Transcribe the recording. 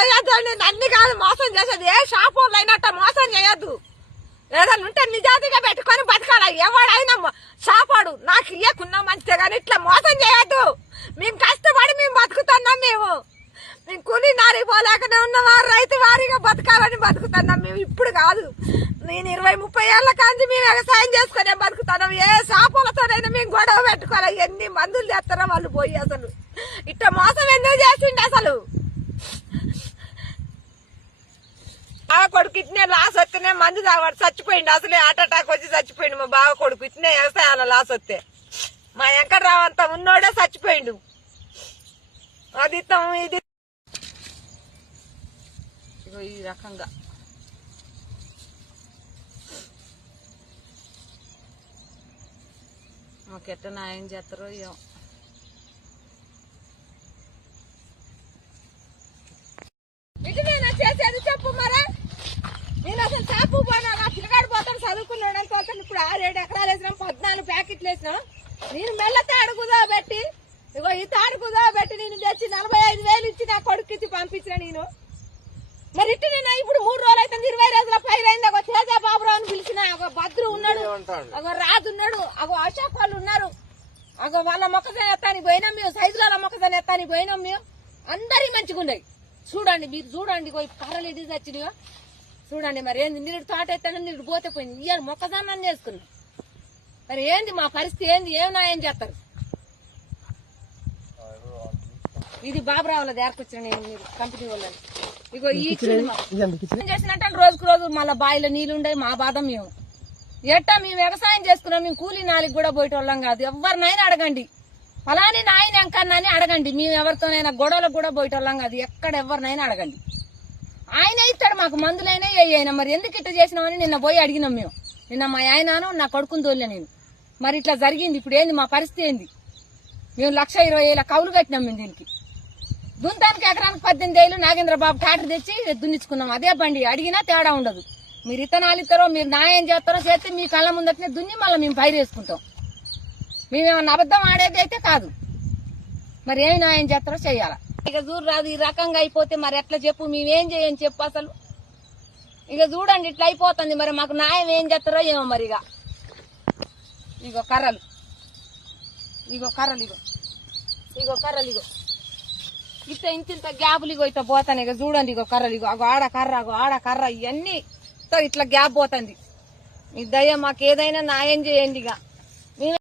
చేయొద్దండి, అన్ని కాదు మోసం చేసేది. ఏ షాప్ వాళ్ళు అయినట్ట మోసం చేయొద్దు. ఏదైనా ఉంటే నిజాతిగా పెట్టుకొని బతకాల. ఎవడైనా షాపాడు నాకు ఇయ్యకున్నా మంచిదే, కానీ ఇట్లా మోసం చేయొద్దు. మేము కష్టపడి మేము బతుకుతున్నాం. మేము కూలి నారి పోలేకనే ఉన్నవారు రైతు వారిగా బతకాలని బతుకుతున్నాం. మేము ఇప్పుడు కాదు, నేను 20-30 ఏళ్ల కాంచి మేము వ్యవసాయం చేసుకునే బతుకుతున్నాం. ఏ షాపులతోనైనా మేము గొడవ పెట్టుకోవాలి. ఎన్ని మందులు చేస్తారో వాళ్ళు పోయి. అసలు ఇట్లా మోసం ఎందుకు చేసిండు? అసలు ఆ కొడుకు ఇట్నే లాస్ వస్తేనే మందు తాగాడు, చచ్చిపోయిండు. అసలే హార్ట్ అటాక్ వచ్చి చచ్చిపోయిండు మా బావ కొడుకు. ఇట్నే వ్యవసాయాల లాస్ వస్తే మా వెంకట్రావు అంతా ఉన్నోడే చచ్చిపోయిండు. అది ఇది ఈ రకంగా మాకెట్ట న్యాయం చేస్తారో ఏమో. ఇటునేనా చేసేది చెప్పు మరా? నేను అసలు షాపు పోనా, నా పిల్లగాడు పోతాను చదువుకున్నాడు అనుకోతాను. ఇప్పుడు 6-7 ఎకరాలు వేసినాం, 14 ప్యాకెట్లు వేసినాం. నేను మెల్ల తాడుకుదా పెట్టి, ఇగో ఈ తాడుకుదా పెట్టి నేను తెచ్చి 45,000 ఇచ్చి నా కొడుకు ఇచ్చి పంపించిన. నేను మరి ఇట్టునేనా ఇప్పుడు 3 రోజులు అయితే 20 రోజుల పైరైంది. అగో తేజ బాబురావు అని పిలిచిన, అగో భద్రు ఉన్నాడు, అగో రాజు ఉన్నాడు, అగో అశోక్ వాళ్ళు ఉన్నారు. అగో వాళ్ళ మొక్కజొన్న ఎత్తానికి పోయినాం మేము, సైజుల మొక్కజొన్న ఎత్తానికి పోయినాం మేము. అందరి మంచిగా ఉన్నాయి. చూడండి మీరు చూడండి, కర్రలు ఇది వచ్చినాయో చూడండి. మరి ఏంది నీరు తోట ఎత్తాను, నీరు పోతే పోయింది. ఇయ్యాలి మొక్కజొన్న చేసుకున్నాం. మరి ఏంది మా పరిస్థితి ఏంది? ఏం న్యాయం చేస్తారు? ఇది బాబురావుల ఏర్కొచ్చిన నేను మీరు కంపెనీ వాళ్ళని. ఇగో ఈ చేసినట్టు రోజుకు రోజు మళ్ళీ బావిలో నీళ్ళు ఉండే మా బాధ. మేము ఎట్టా మేము వ్యవసాయం చేసుకున్నాం. మేము కూలీ నాలుగు కూడా పోయేటోళ్ళం కాదు. ఎవరినైనా అడగండి, ఫలాని నాయన ఎంకన్నాని అడగండి. మేము ఎవరితోనైనా గొడవలకు కూడా పోయేటోళ్ళం కాదు. ఎక్కడ ఎవరినైనా అడగండి, ఆయన ఇస్తాడు మాకు మందులైనా అయినా. మరి ఎందుకు ఇట్లా చేసినామని నిన్న పోయి అడిగినాం మేము. నిన్న మా ఆయనను నా కొడుకుని తోలే నేను. మరి ఇట్లా జరిగింది, ఇప్పుడు ఏంది మా పరిస్థితి ఏంది? మేము 1,20,000 కౌలు కట్టినాం. మేము దీనికి దుంతానికి ఎకరానికి 18,000 నాగేంద్రబాబు ట్రాక్టర్ తెచ్చి దున్నించుకున్నాం. అదే బండి అడిగినా తేడా ఉండదు. మీరు ఇత్తనాలు ఇస్తారో, మీరు న్యాయం చేస్తారో చేస్తే మీ కళ్ళ ముందటనే దున్ని మళ్ళీ మేము పైరు వేసుకుంటాం. మేమేమన్నా అబద్ధం ఆడేది అయితే కాదు. మరి ఏమి న్యాయం చేస్తారో చెయ్యాలా? ఇక చూడు రాదు, ఈ రకంగా అయిపోతే మరి ఎట్లా చెప్పు? మేమేం చేయని చెప్పు అసలు. ఇక చూడండి ఇట్లా అయిపోతుంది. మరి మాకు న్యాయం ఏం చేస్తారో ఏమో. మరి ఇగో కర్రలు, ఇగో కర్రలు, ఇగో కర్రలు, ఇగో ఇంత గ్యాపులు ఇగో ఇట్లా పోతాను. ఇక చూడండి ఇగో కర్రలు, ఇగో అగో ఆడ కర్ర ఇవన్నీ ఇట్లా గ్యాప్ పోతుంది. మీ దయ మాకు ఏదైనా న్యాయం చేయండి. ఇక